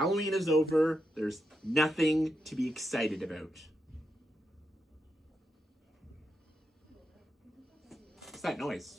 Halloween is over. There's nothing to be excited about. What's that noise?